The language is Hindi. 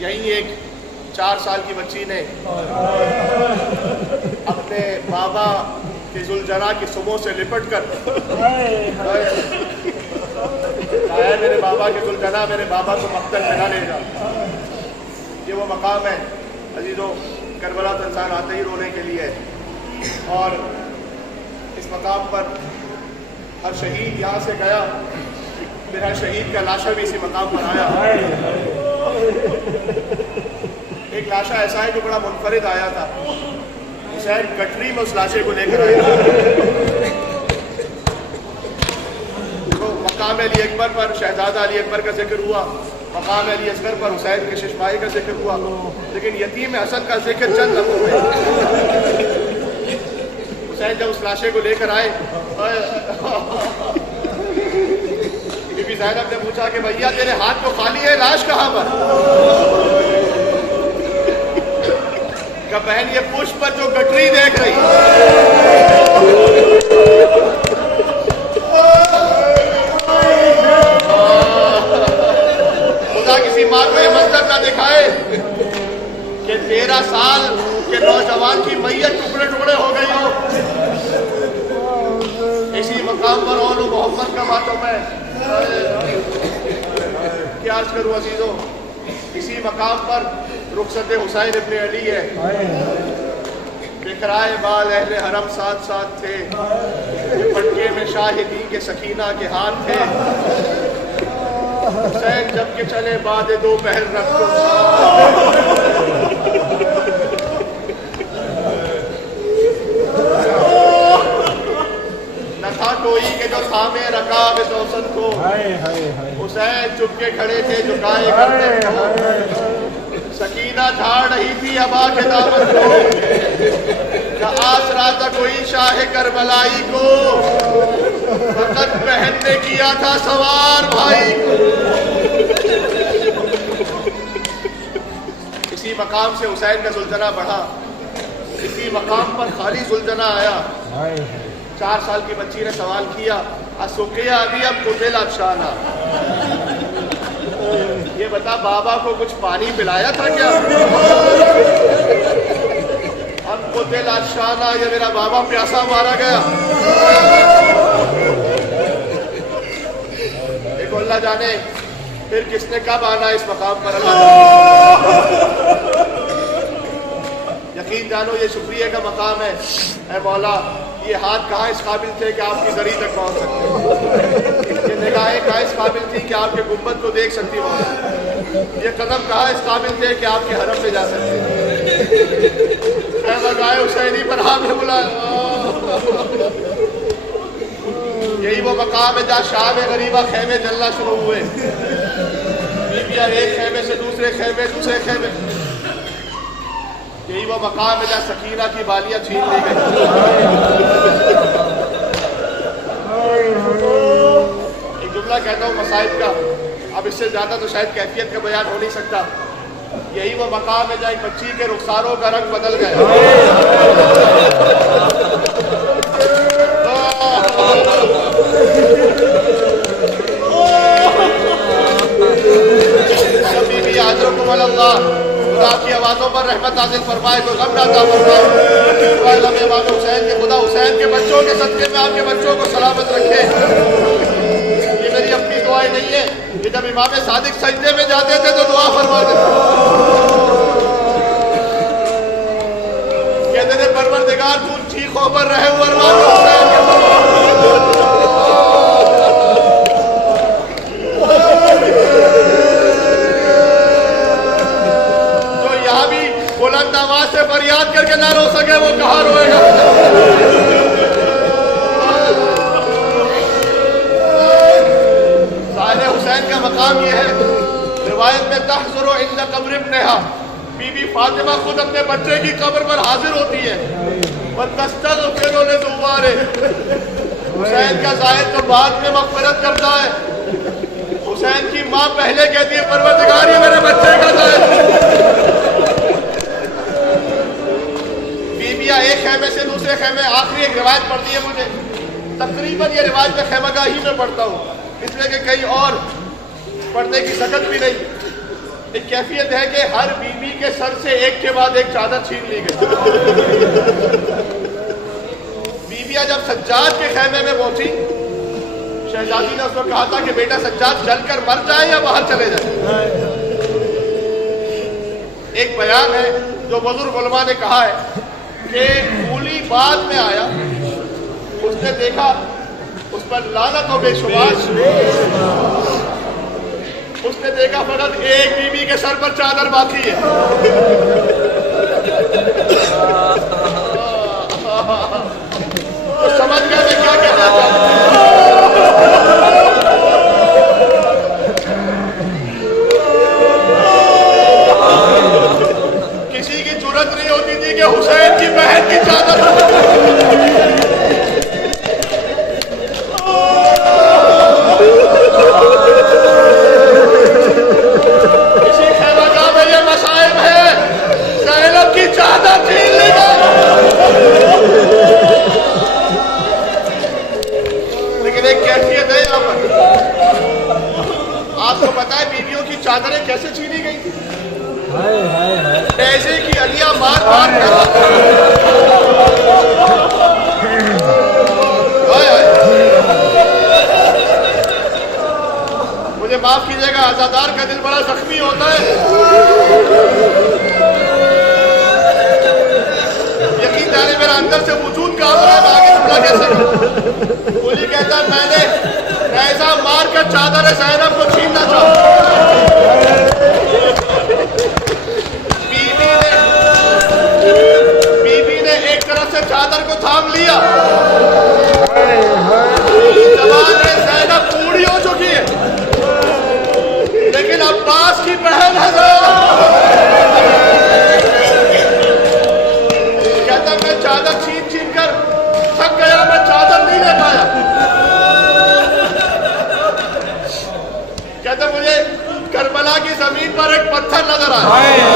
यही एक 4 साल की बच्ची ने अपने बाबा के जुलजना की सुबह से लिपट कर आया, मेरे बाबा के जुलजना, मेरे बाबा को मक्तल में ना ले जा। ये वो मकाम है अजीजों, करबला तो इंसान आते ही रोने के लिए, और इस मकाम पर हर शहीद यहाँ से गया, फिर हर शहीद का लाशा भी इसी मकाम पर आया। एक लाशा ऐसा है जो बड़ा मुनफरिद आया था, शायद गठरी में उस लाशे को लेकर आया। तो मकाम अली अकबर पर शहजादा अली अकबर का जिक्र हुआ, मकाम अली असगर पर हुसैन के शिशमाही का जिक्र हुआ, लेकिन यतीम हसन का जिक्र चंद लम्हों में। हुसैन जब उस लाशे को लेकर आए, बीबी ज़ैनब ने पूछा कि भैया तेरे हाथ तो खाली है, लाश कहाँ पर? क्या बहन ये पुष्प पर जो गठरी देख रही, खुदा किसी माँ को ये मंजर ना दिखाए कि 13 साल के नौजवान की मैयत टुकड़े टुकड़े हो गई हो। इसी मकाम पर और मोहब्बत का मातम है। क्या अर्ज करूं अजीजों, इसी मकाम पर रुखसत हुसैन इब्न अली है। बिखराए बाल अहले हरम साथ साथ थे, पटके में शाहिदी के सकीना के हाथ थे। हुसैन जब के चले बाद दोपहर रखो, न था कोई के जो थामे रखा बेतौसन को। हुसैन चुपके खड़े थे झुकाए करते को, सकीना झाड़ रही थी अबा के दामन को। आसरा था कोई शाह करबलाई को, फकत बहन ने किया था सवार भाई को। इसी मकाम से हुसैन का सुल्तना बढ़ा, इसी मकाम पर खाली सुल्तना आया। 4 साल की बच्ची ने सवाल किया, असुकिया अभी अब कुतिल अफशाना, ये बता बाबा को कुछ पानी पिलाया था क्या? हम कुतिल अफशाना, ये मेरा बाबा प्यासा मारा गया। देखो अल्लाह जाने फिर किसने कब आना इस मकाम पर। अल्लाह यकीन जानो ये शुक्रिया का मकाम है। ऐ मौला, ये हाथ कहाँ इस काबिल थे कि आपकी जरी तक पहुँच सकते, ये निगाहें कहाँ इस काबिल थी कि आपके गुंबद को देख सकती हो, ये कदम कहाँ इस काबिल थे कि आपके हरम में जा सकते। लगाए हुसैनी पर हमें बुलाया। यही वो मकाम है जहाँ शाम गरीबा खेमे जलना शुरू हुए, बीबियाँ एक खेमे से दूसरे खेमे, दूसरे खेमे। यही वो मकाम है जहाँ सकीना की बालियां छीन ली गई। एक जुमला कहता हूँ मसाइब का, अब इससे ज्यादा तो शायद कैफियत का बयान हो नहीं सकता। यही वो मकाम है जहाँ एक बच्ची के रुखसारों का रंग बदल गया। बीबी आजरकुम अल्लाह, खुदा की आवाज़ों पर रहमत नाज़िल फरमाए, तो गम नाता फरमाए। इमाम हुसैन के खुदा हुसैन के बच्चों के सदक़े में आपके बच्चों को सलामत रखे। ये मेरी अपनी दुआएं नहीं है, कि जब इमाम सादिक सजदे में जाते थे तो दुआ फरमाते थे, कहते थे परवरदिगार तू चीखों पर रहे हुए। जो यहाँ भी बुलंद आवाज से फरियाद करके ना रो सके वो कहाँ रोएगा। साहिब हुसैन का मकाम ये है, रिवायत में तहज़ुरु इंद क़ब्र इब्निहा, बीबी फातिमा खुद अपने बच्चे की कब्र पर हाजिर होती है। वतस्तग़फ़िरु लिज़ुवारे, हुसैन का ज़ाहिद तो बाद में मग़फ़िरत करता है। हुसैन की माँ पहले कहती है परवरदिगार ये मेरे बच्चे का ज़ाहिद। बीबियाँ एक खेमे से दूसरे खेमे, आखिरी एक रिवायत पढ़ती है मुझे, तकरीबन ये रिवायत मैं खेमागाही में पढ़ता हूँ, इसलिए कि कहीं और पढ़ने की सकत भी नहीं। एक कैफियत है कि हर बीवी के सर से एक के बाद एक चादर छीन ली गई। बीबिया जब सज्जाद के खैमे में पहुंची, शहजादी ने उसको कहा था कि बेटा सज्जाद जलकर मर जाए या बाहर चले जाए। एक बयान है जो बुजुर्ग उलमा ने कहा है कि कूली बाद में आया, उसने देखा उस पर लानत और बेशुमार, उसने देखा फकत एक बीवी के सर पर चादर बाकी है। तो समझ गए मैं क्या कहना चाहता हूं। किसी की जुर्रत नहीं होती थी कि हुसैन की बहन की चादर चादरें कैसे छीनी गई थी? पैसे की अलिया मार मार मुझे माफ कीजिएगा, आजादार का दिल बड़ा जख्मी होता है। यकीन जाने मेरा अंदर से वजूद का आगे जुड़ा कैसे। बोली कहता है मैंने ऐसा मार कर चादर ज़ैनब को छीनना चाहूं। बीबी ने एक तरफ से चादर को थाम लिया, जवान है ज़ैनब बूढ़ी हो चुकी है, लेकिन अब्बास की बहन है। कहता मैं चादर छीन छीन कर थक गया, मैं चादर नहीं ले पाया। कहता मुझे करबला की जमीन पर एक पत्थर नजर आया।